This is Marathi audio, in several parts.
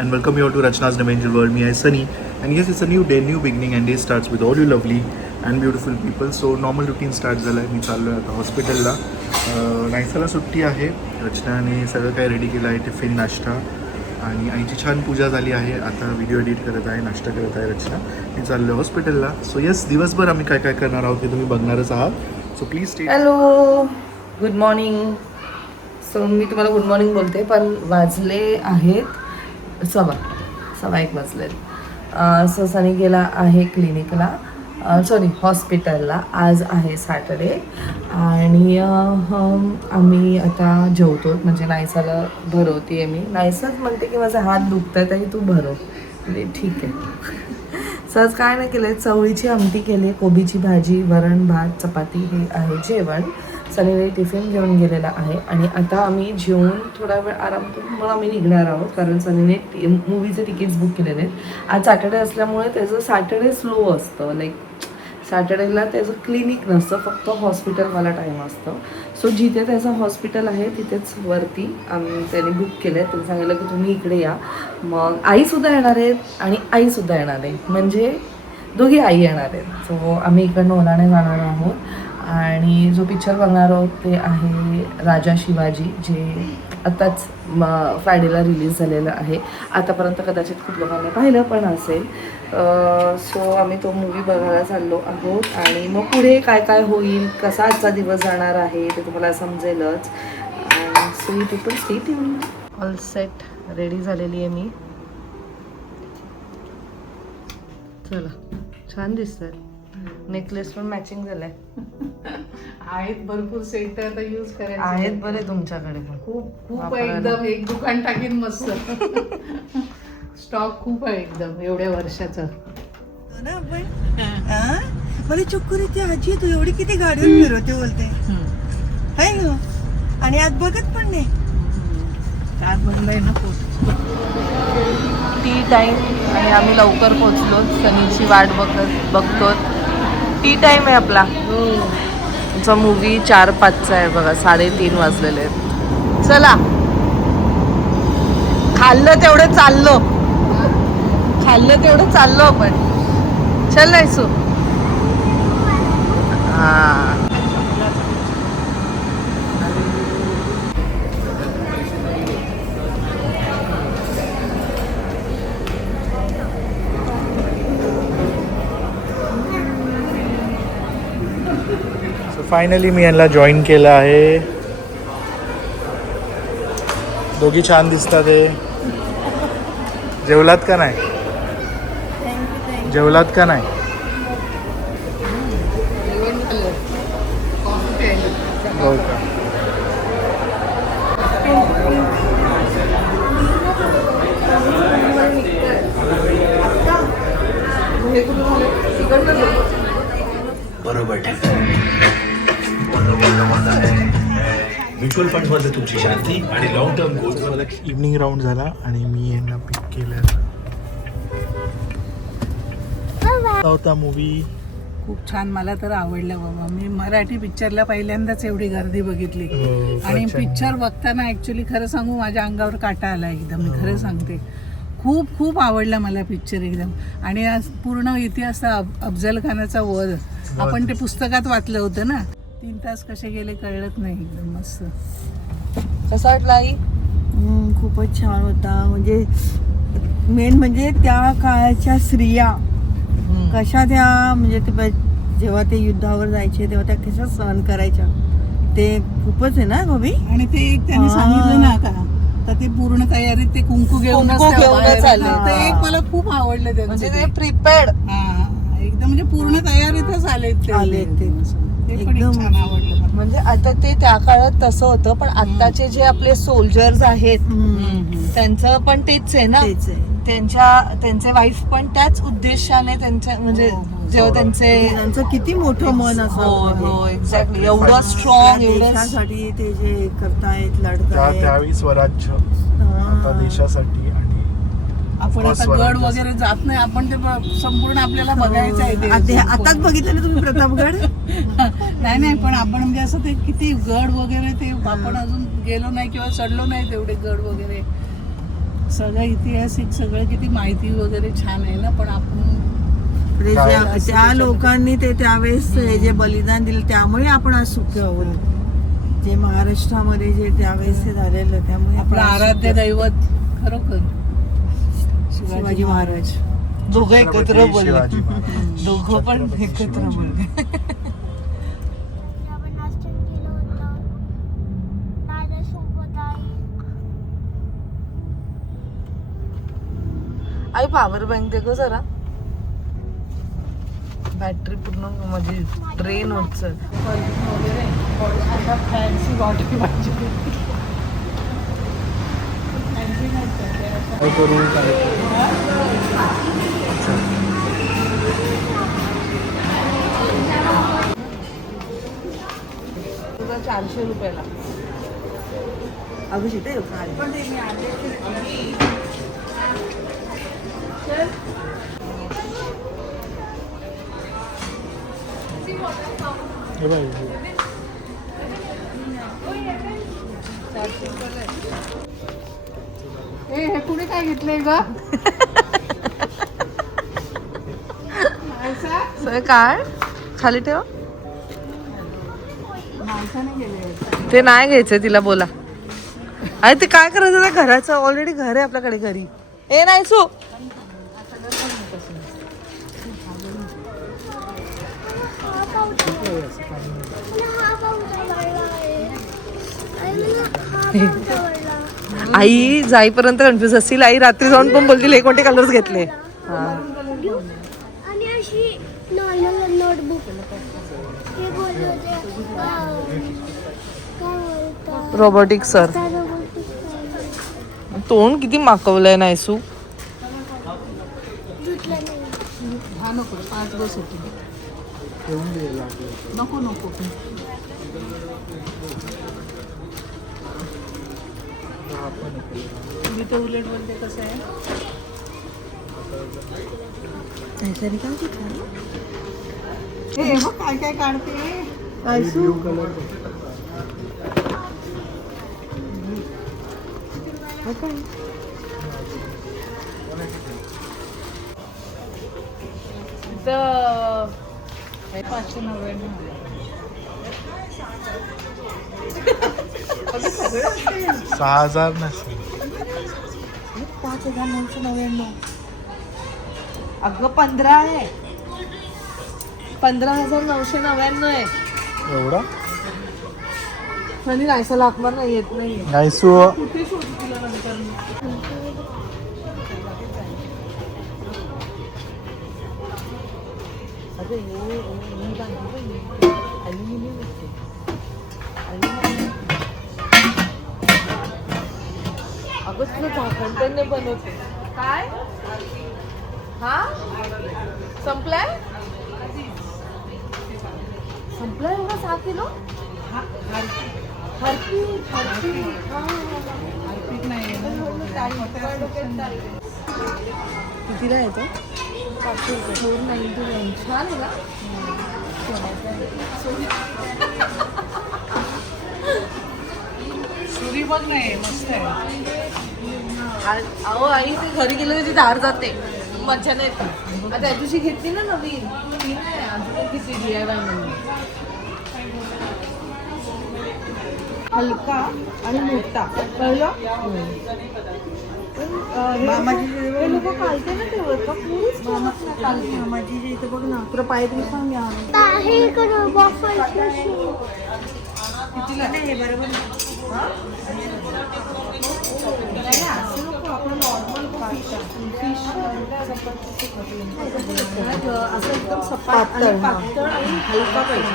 and welcome you all to Rachna's Dimensional World. Me, I Sunny, and yes, it's a new day, new beginning, and day starts with all you lovely and beautiful people. So normal routine start झाला आहे. मी चाललो आहे आता हॉस्पिटलला. नाईसाला सुट्टी आहे. रचनाने सगळं काय रेडी केलं आहे, टिफिन नाश्ता, आणि आईची छान पूजा झाली आहे. आता व्हिडिओ एडिट करत आहे, नाश्ता करत आहे रचना. मी चाललो हॉस्पिटलला. सो येस, दिवसभर आम्ही काय काय करणार आहोत ते तुम्ही बघणारच आहात. So please stay. Hello, good morning. So मी तुम्हाला गुड मॉर्निंग बोलते, पण वाजले आहेत 1:15 वाजलेत. सो सनी गेला आहे क्लिनिकला, सॉरी हॉस्पिटलला. आज आहे सॅटर्डे आणि आम्ही आता जेवतो. म्हणजे नायसाला भरवते आहे मी. नायसाच म्हणते की माझा हात दुखत आहे तरी तू भरव. म्हणजे ठीक आहे. सहज काय नाही केलं आहे, चवळीची आमटी केली आहे, कोबीची भाजी, वरण भात, चपाती हे आहे जेवण. सनीने टिफिन घेऊन गेलेला आहे आणि आता आम्ही जेवून थोडा वेळ आराम करून मग आम्ही निघणार आहोत. कारण सनीने मूवीचे तिकीट्स बुक केलेले आहेत. आज सॅटर्डे असल्यामुळे त्याचं सॅटर्डे स्लो असतं. लाईक सॅटर्डेला त्याचं क्लिनिक नसतं, फक्त हॉस्पिटलवाला टाईम असतं. सो जिथे त्याचं हॉस्पिटल आहे तिथेच वरती त्याने बुक केलं आहे. त्यांनी सांगितलं की तुम्ही इकडे या. मग आईसुद्धा येणार आहेत आणि आईसुद्धा येणार आहे, म्हणजे दोघी आई येणार आहेत. सो आम्ही इकडनं ओलाने जाणार आहोत आणि जो पिक्चर बघणार आहोत ते आहे राजा शिवाजी, जे आत्ताच फ्रायडेला रिलीज झालेलं आहे. आतापर्यंत कदाचित खूप लोकांनी पाहिलं पण असेल. सो आम्ही तो मूवी बघायला चाललो आहोत आणि मग पुढे काय काय होईल, कसा आजचा दिवस जाणार आहे ते तुम्हाला समजेलच. आणि so you people stay tuned. All set ready झालेली आहे मी. चला, छान दिसतंय. नेकलेस पण मॅचिंग झालाय. आहेत भरपूर सेट आता यूज करायचे आहेत बरे तुमच्याकडे पण. खूप एकदम एक दुकान टाकीन मस्त. स्टॉक खूप आहे एकदम एवढ्या वर्षाचा. मला चक्कर येते आजी, तू एवढी किती गाडीवर फिरवते बोलते आहे ना. आणि आज बघत पण नाही. काय बनलंय ना टी टाईम आणि आम्ही लवकर पोचलो. सनीची वाट बघतो. टी टाईम आहे आपला. तुमचा मूवी 4:05 आहे बघा. 3:30 वाजलेले आहेत. चला, खाल्लं तेवढं चाललो आपण. चल नाही सो. हां, फायनली मी यांना जॉईन केलं आहे. दोघी छान दिसतात. हे जेवलात का नाही? हो का? बरोबर ठीक. म्युच्युअल फंड मध्ये तुमची शांती आणि long term goals. Evening round झाला आणि मी यांना पिक केलं होता मूवी. खूप छान. मला तर आवडलं बाबा. मी मराठी पिक्चरला पहिल्यांदाच एवढी गर्दी बघितली. आणि पिक्चर बघताना ऍक्च्युली खरं सांगू माझ्या अंगावर काटा आला एकदम. मी खरं सांगते, खूप आवडला मला पिक्चर एकदम. आणि आज पूर्ण इतिहास अफजल खानाचा वध आपण ते पुस्तकात वाचलं होतं ना. 3 तास कसे गेले कळलंच नाही. एकदम मस्त. कसं वाटलं आई? खूपच छान होता. म्हणजे मेन म्हणजे त्या काळाच्या स्त्रिया कशा त्या, म्हणजे ते जेव्हा ते युद्धावर जायचे तेव्हा त्या कशा सहन करायच्या, ते खूपच आहे ना बबी. आणि ते एक त्यांनी सांगितलं ना का, तर ते पूर्ण तयारीत ते कुंकू घेऊन आले. एक मला खूप आवडलं त्यांचं. म्हणजे ते प्रिपेअर्ड. एकदम म्हणजे पूर्ण तयारीतच आले ते पण एक छान आवडलं. म्हणजे आता ते त्या काळात तसं होतं, पण आत्ताचे जे आपले सोल्जर्स आहेत त्यांचं पण तेच आहे ना. त्यांचे वाईफ पण त्याच उद्देशाने त्यांच्या, म्हणजे जेव्हा त्यांचं किती मोठं मन असं. हो एक्झॅक्टली. एवढं स्ट्रॉंग, देशासाठी ते जे करतायत, लढतायत. त्यावेळी स्वराज्य आता देशासाठी. आणि आपण आता गड वगैरे जात नाही. आपण ते संपूर्ण आपल्याला बघायचं आहे. आताच बघितलं ना तुम्ही प्रतापगड? नाही, पण आपण म्हणजे असं ते किती गड वगैरे ते आपण अजून गेलो नाही किंवा चढलो नाही तेवढे गड वगैरे. सगळं ऐतिहासिक सगळं किती माहिती वगैरे छान आहे ना, पण आपण म्हणजे काय? त्या लोकांनी ते त्यावेळेस हे जे बलिदान दिलं त्यामुळे आपण आज सुखी आहोत. जे महाराष्ट्रामध्ये जे त्यावेळेस हे झालेलं त्यामुळे आपलं आपण आज आराध्य दैवत खरोखर शिवाजी महाराज. दोघं एकत्र छत्रपती बोलले, शिवाजी महाराज. दोघं पण एकत्र बोलले. आपण नाश्ता केलं होतं दादासोबत आई. आई पॉवर बँक दे गं जरा, बॅटरी पूर्ण माझी ट्रेन होत चल. वगैरे फॅन्सी बॉटल पाहिजे. काय करू काय तुला 400 रुपयाला. अगं शिटे हे बाई, हे पुढे काय घेतलंय ग? सगळं काय खाली ठेव. माणसाने गेले. ते नाही घ्यायचंय तिला, बोला. अरे ते काय करायचं त्या घराचं, ऑलरेडी घर आहे आपल्याकडे घरी. ए नाही सो हा पाऊस आवडला आहे. आई मला हा पाऊस आवडला. आई जाईपर्यंत कन्फ्युज असतील. आई रात्री जाऊन पण बोलतील हे कोणते कलर्स घेतले. आणि अशी नोटबुक हे बोलले होते काय बोलतात रोबोटिक सर. तोंड किती माकवलंय नायसू. धुतलं नाही. हा नको 5 बस होती. नको नको मी तर उलट बोलते कसं आहे. हे बघ काय काय काढते. ब्ल्यू कलर तर 599. 6,000 नसेल. 5,999. अगं 15 आहे. 15,999 आहे. एवढा आणि नाहीसा लाखमार नाही येत नाही. नाही सो कुठे शोधू तुला नंतर. अगं हे ॲल्युमिनियम असते. अगं तुझं झाकण पण नाही बनवते काय. हा संपलाय संपलाय एवढा 6 किलो. हार्पिक नाही कितीला येतो. 500 रुपये. 499. छान आहे ना. सुरी बघ नाही मस्त आहे. अहो आई ते घरी गेलं की धार जाते, मजा नाही येत. आता त्या दिवशी घेतली ना नवीन ती नाही अजून किती DIY म्हणून. हलका आणि मोठा कळलं. हे लोक कालते ना ठेवत का प्लीज. माझी जे इथे बघ ना तुला पाय तरी सांग या हे करू बॉफरची अशी. कितीला नाही हे बरोबर असं एकदम सपाट आणि पातळ आणि हलका पाहिजे.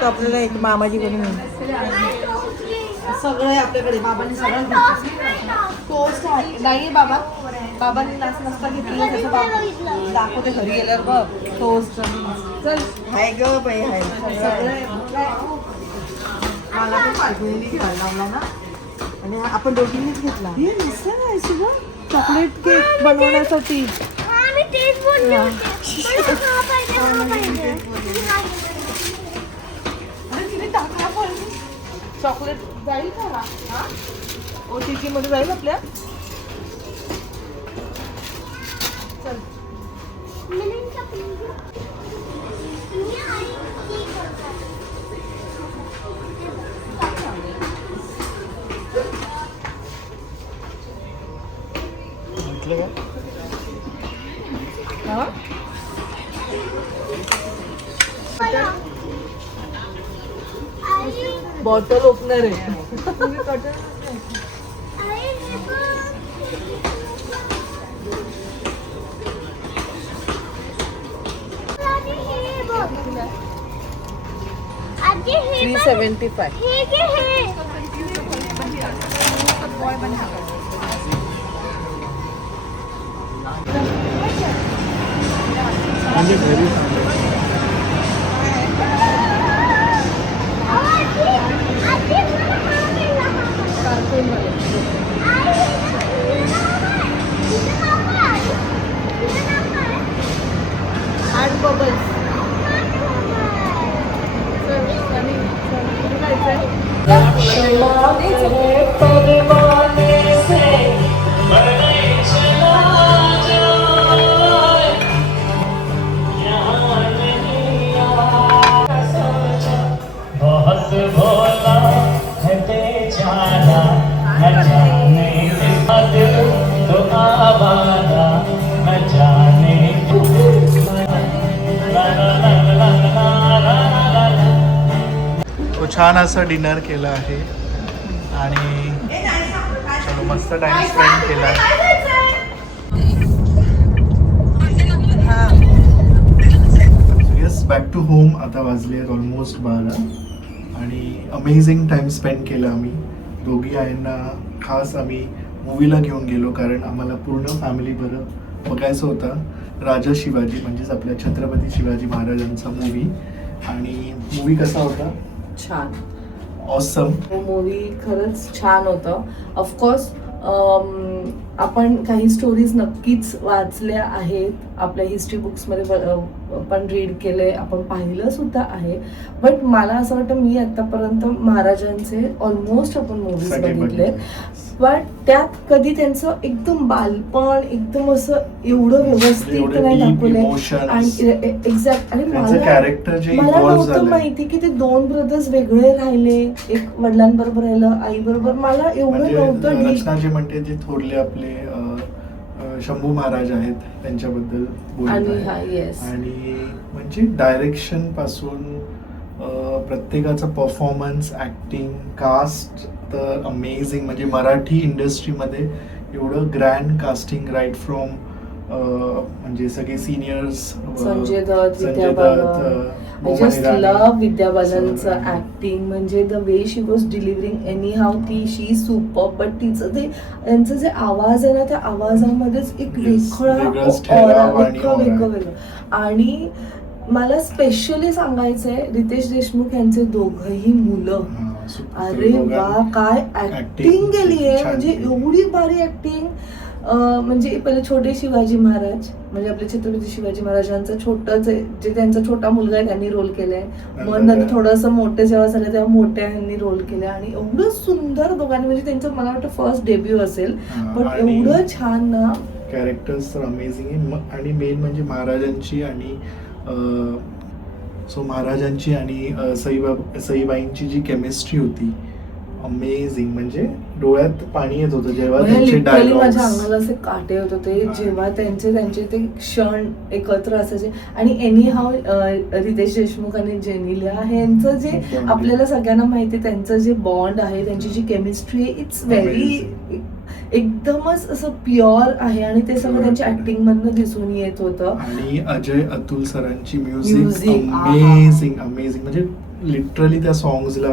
तो आपल्याला एक मामाजीकडे मिळेल. सगळं आहे आपल्याकडे. बाबांनी सगळं घेतलं. टोस्ट आहे नाही बाबा, बाबांनी नाश्ता घेतला त्याचं बाबा दाखवते घरी गेल्यावर बघ. टोस्ट चल हाय ग बाई हाय. सगळं मला पण पाठवलेली घ्यायला लावला ना आणि आपण दोघींनीच घेतला. हे नसतं नाही सगळं चॉकलेट केक बनवण्यासाठी. हा मी तेच बोलले होते. मला हा पाहिजे हा पाहिजे. अरे तिने टाकला पण चॉकलेट जाईल का हा OTG मध्ये जाईल आपल्या. बॉटल ओपनर आहे. आजी हे 375. हे घे हे. म्हणजे घरी आजी मला हा मिळाला हा. कार्टून मध्ये. आई हे नाव काय? हे नाव काय? आठ बबल्स. बहुत भोला है बेचारा न जाने इसका दिल तो आवारा न जाने ला ला ला ला ला ला ला ला. तो छान असा डिनर केला आहे आणि चलो मस्त टाइम स्पेंड केला. Yes back to home. आता वाजले आहेत ऑलमोस्ट 12 आणि अमेझिंग टाइम स्पेंड केला आम्ही दोघी आईंना. खास आम्ही मूवीला घेऊन गेलो कारण आम्हाला पूर्ण फॅमिली बरं बघायचं होता राजा शिवाजी म्हणजेच आपल्या छत्रपती शिवाजी महाराजांचा मूवी. आणि मूवी कसा होता? छान. ऑसम. मूवी खरंच छान होतं. ऑफकोर्स आपण काही स्टोरीज नक्कीच वाचल्या आहेत, आपल्या हिस्ट्री बुक्समध्ये पण रीड केले, आपण पाहिलं सुद्धा आहे. बट मला असं वाटतं मी आतापर्यंत महाराजांचे ऑलमोस्ट आपण मूवीज सगळे बघितले, बघितले. पण त्यात कधी त्यांचं एकदम बालपण एकदम असं एवढं व्यवस्थित एवढं नाही deep दाखवलंय. emotions. आणि एक्झॅक्ट. आणि त्यांचं character जे मला evolve नव्हतं झालंय. माहिती की ते दोन ब्रदर्स वेगळे राहिले, एक वडिलांबरोबर राहिलं, आई बरोबर. मला एवढं म्हणजे नव्हतं deep. रचना जे म्हणते जे थोरले आपले शंभू महाराज आहेत त्यांच्याबद्दल बोलत आणि आहे. हा येस. आणि म्हणजे डायरेक्शन पासून प्रत्येकाचा परफॉर्मन्स, ऍक्टिंग, कास्ट तर अमेझिंग. म्हणजे मराठी इंडस्ट्रीमध्ये एवढं ग्रँड कास्टिंग राईट फ्रॉम म्हणजे सगळे seniors Sanjay Dutt, Vidya Balan. I just love Vidya बालनचं ऍक्टिंग. म्हणजे the way she was delivering anyhow ती शी सुपर. बट तिचं ते त्यांचं जे आवाज आहे ना, त्या आवाजामध्येच एक वेगळाच ठहराव आणि वेगळं. आणि मला स्पेशली सांगायचंय रितेश देशमुख यांचे दोघंही मुलं. अरे वा, काय ऍक्टिंग केली आहे. म्हणजे एवढी भारी ऍक्टिंग. म्हणजे पहिले छोटे शिवाजी महाराज म्हणजे आपले छत्रपती शिवाजी महाराजांचं छोटं जे त्यांचा छोटा मुलगा आहे त्यांनी रोल केलाय. मग नंतर थोडंसं मोठे जेव्हा झालं तेव्हा मोठ्या यांनी रोल केले. आणि एवढं सुंदर दोघांनी. म्हणजे त्यांचं मला वाटतं फर्स्ट डेब्यू असेल, पण एवढं छान ना. कॅरेक्टर्स तर अमेझिंग आहे. आणि मेन म्हणजे महाराजांची आणि महाराजांची आणि सईबाईंची जी केमिस्ट्री होती अमेझिंग. म्हणजे डोळ्यात पाणी येत होतं जेव्हा त्यांचे लिटरली डायलॉग्स. माझ्या अंगाला असे काटे होत होते जेव्हा त्यांचे ते क्षण एकत्र असायचे. आणि एनी हाऊ रितेश देशमुख आणि जेनिलिया यांचं जे आपल्याला सगळ्यांना माहिती आहे, त्यांचं जे बॉन्ड आहे, त्यांची जी केमिस्ट्री आहे, इट्स व्हेरी एकदमच असं प्युअर आहे. आणि ते सगळं त्यांच्या ऍक्टिंग मधनं दिसून येत होतं. आणि अजय अतुल सरांची म्युझिक Music, अमेझिंग अमेझिंग. म्हणजे लिटरली त्या सॉंग्सला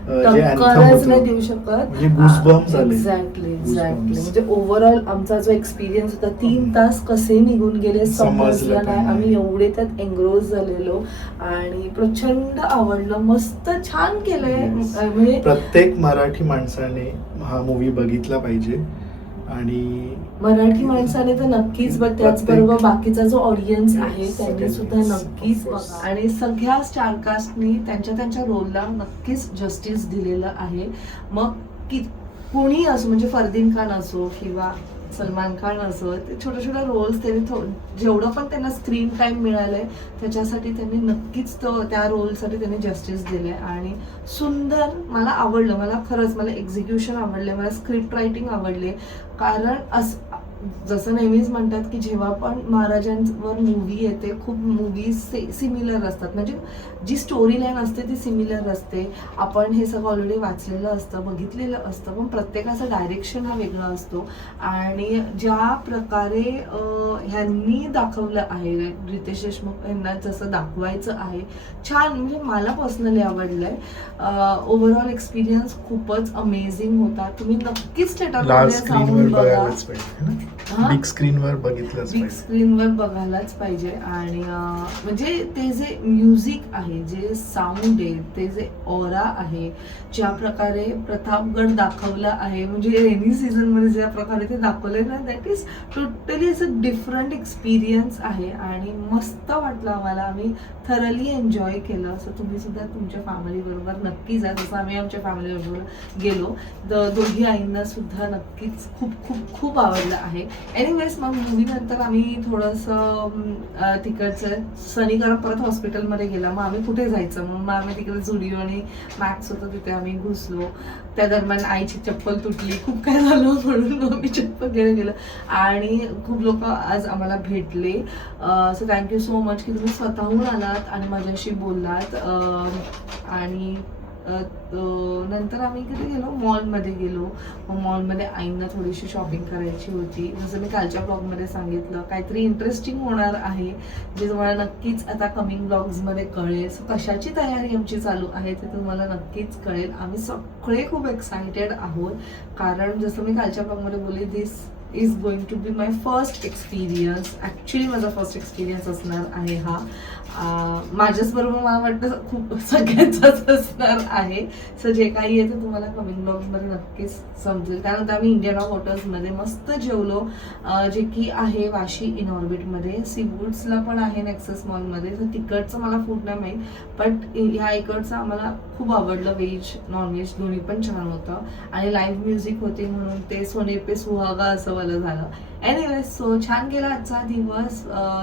जे anthem टक्करच नाही होतं, देऊ शकत. म्हणजे goosebumps आले. एक्झॅक्टली. Goosebumps. म्हणजे ओव्हरऑल आमचा जो एक्सपिरियन्स होता 3 तास कसे निघून गेले समजलं पण नाही. नाही. आम्ही एवढे त्यात एंग्रोज झालेलो आणि प्रचंड आवडलं. मस्त छान केलंय. Yes. म्हणजे प्रत्येक मराठी माणसाने हा मूवी बघितला पाहिजे. आणि मराठी माणसाने तर नक्कीच, बट त्याचबरोबर बाकीचा जो ऑडियन्स आहे त्यांनी सुद्धा नक्कीच बघा. आणि सगळ्या स्टारकास्टनी त्यांच्या रोलला नक्कीच जस्टिस दिलेलं आहे. मग की कोणी असो, म्हणजे फरदीन खान असो किंवा सलमान खान असो, ते छोटे छोटे रोल्स त्यांनी जेवढं पण त्यांना स्क्रीन टाइम मिळालंय त्याच्यासाठी त्यांनी नक्कीच त्या रोलसाठी त्यांनी जस्टिस दिले आणि सुंदर मला आवडलं. मला खरंच मला एक्झिक्युशन आवडले, मला स्क्रिप्ट रायटिंग आवडले. कारण जसं नेहमीच म्हणतात की जेव्हा पण महाराजांवर मूवी येते खूप मूवीज सिमिलर असतात, म्हणजे जी स्टोरी लाईन असते ती सिमिलर असते. आपण हे सगळं ऑलरेडी वाचलेलं असतं, बघितलेलं असतं, पण प्रत्येकाचं डायरेक्शन हा वेगळा असतो. आणि ज्या प्रकारे ह्यांनी दाखवलं आहे, रितेश देशमुख यांना जसं दाखवायचं आहे छान, म्हणजे मला पर्सनली आवडलंय. ओव्हरऑल एक्सपिरियन्स खूपच अमेझिंग होता. तुम्ही नक्कीच थिएटरमध्ये लार्ज जाऊन स्क्रीनवर बघा. बघायलाच पाहिजे ना, हा? बिग स्क्रीनवर बघितलंच बिग पाहिजे. स्क्रीनवर बघायलाच पाहिजे. आणि म्हणजे ते जे म्युझिक आहे, जे साऊंड आहे, ते जे ऑरा आहे, ज्या प्रकारे प्रतापगड दाखवला आहे, म्हणजे रेनी सीझन मध्ये ज्या प्रकारे ते दाखवले ना, दॅट इज टोटली असं डिफरंट एक्सपिरियन्स आहे आणि मस्त वाटलं आम्हाला. आम्ही थरली एन्जॉय केलं. असं तुम्ही सुद्धा तुमच्या फॅमिली बरोबर नक्की जा, जसं आम्ही आमच्या फॅमिली बरोबर गेलो. दोघी आईंना सुद्धा नक्कीच खूप खूप खूप आवडलं आहे. एनिवेज मग मूवी नंतर आम्ही थोडंसं तिकडचं सनीकरण परत हॉस्पिटलमध्ये गेला. मग आम्ही कुठे जायचं, मग आम्ही तिकडे झुडिओ आणि मॅक्स होतं तिथे आम्ही घुसलो. त्या दरम्यान आईची चप्पल तुटली, खूप काय झालं म्हणून मग मी चप्पल घ्यायला गेलं. आणि खूप लोक आज आम्हाला भेटले. सो थँक्यू सो मच की तुम्ही स्वतःहून आलात आणि माझ्याशी बोललात. आणि नंतर आम्ही इकडे गेलो, मॉलमध्ये गेलो. मग मॉलमध्ये आईंना थोडीशी शॉपिंग करायची होती. जसं मी कालच्या ब्लॉगमध्ये सांगितलं, काहीतरी इंटरेस्टिंग होणार आहे जे तुम्हाला नक्कीच आता कमिंग ब्लॉग्समध्ये कळेल. सो कशाची तयारी आमची चालू आहे ते तुम्हाला नक्कीच कळेल. आम्ही सगळे खूप एक्सायटेड आहोत, कारण जसं मी कालच्या ब्लॉगमध्ये बोलली, this is going to be my first experience. Actually माझा फर्स्ट एक्सपिरियन्स असणार आहे हा. माझ्याच बरोबर मला वाटतं खूप सगळ्यांचाच असणार आहे. सो जे काही आहे ते तुम्हाला कमिंग ब्लॉग्समध्ये नक्कीच समजेल. त्यानंतर आम्ही इंडियन वॉटर्समध्ये मस्त जेवलो, जे की आहे वाशी इन ऑर्बिटमध्ये. सी फूड्सला पण आहे नेक्सस मॉलमध्ये. तर तिकडचं मला फूड नाही माहीत, बट ह्या इकडचं आम्हाला खूप आवडलं. व्हेज नॉनव्हेज दोन्ही पण छान होतं आणि लाईव्ह म्युझिक होते म्हणून ते सोने पे सुहागा असं मला झालं. एनिवेज सो छान गेला आजचा दिवस.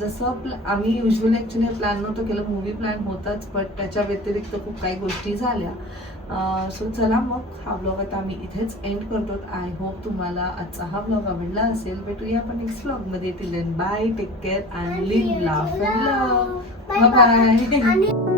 जसं आम्ही युजली ॲक्च्युली प्लॅन नव्हतं केलं, मूवी प्लॅन होताच, बट त्याच्या व्यतिरिक्त खूप काही गोष्टी झाल्या. सो चला मग हा ब्लॉग आता आम्ही इथेच एंड करतो. आय होप तुम्हाला आजचा हा ब्लॉग आवडला असेल. भेटूया आपण नेक्स्ट ब्लॉगमध्ये. Till then bye, take care and live, laugh and love. Bye bye.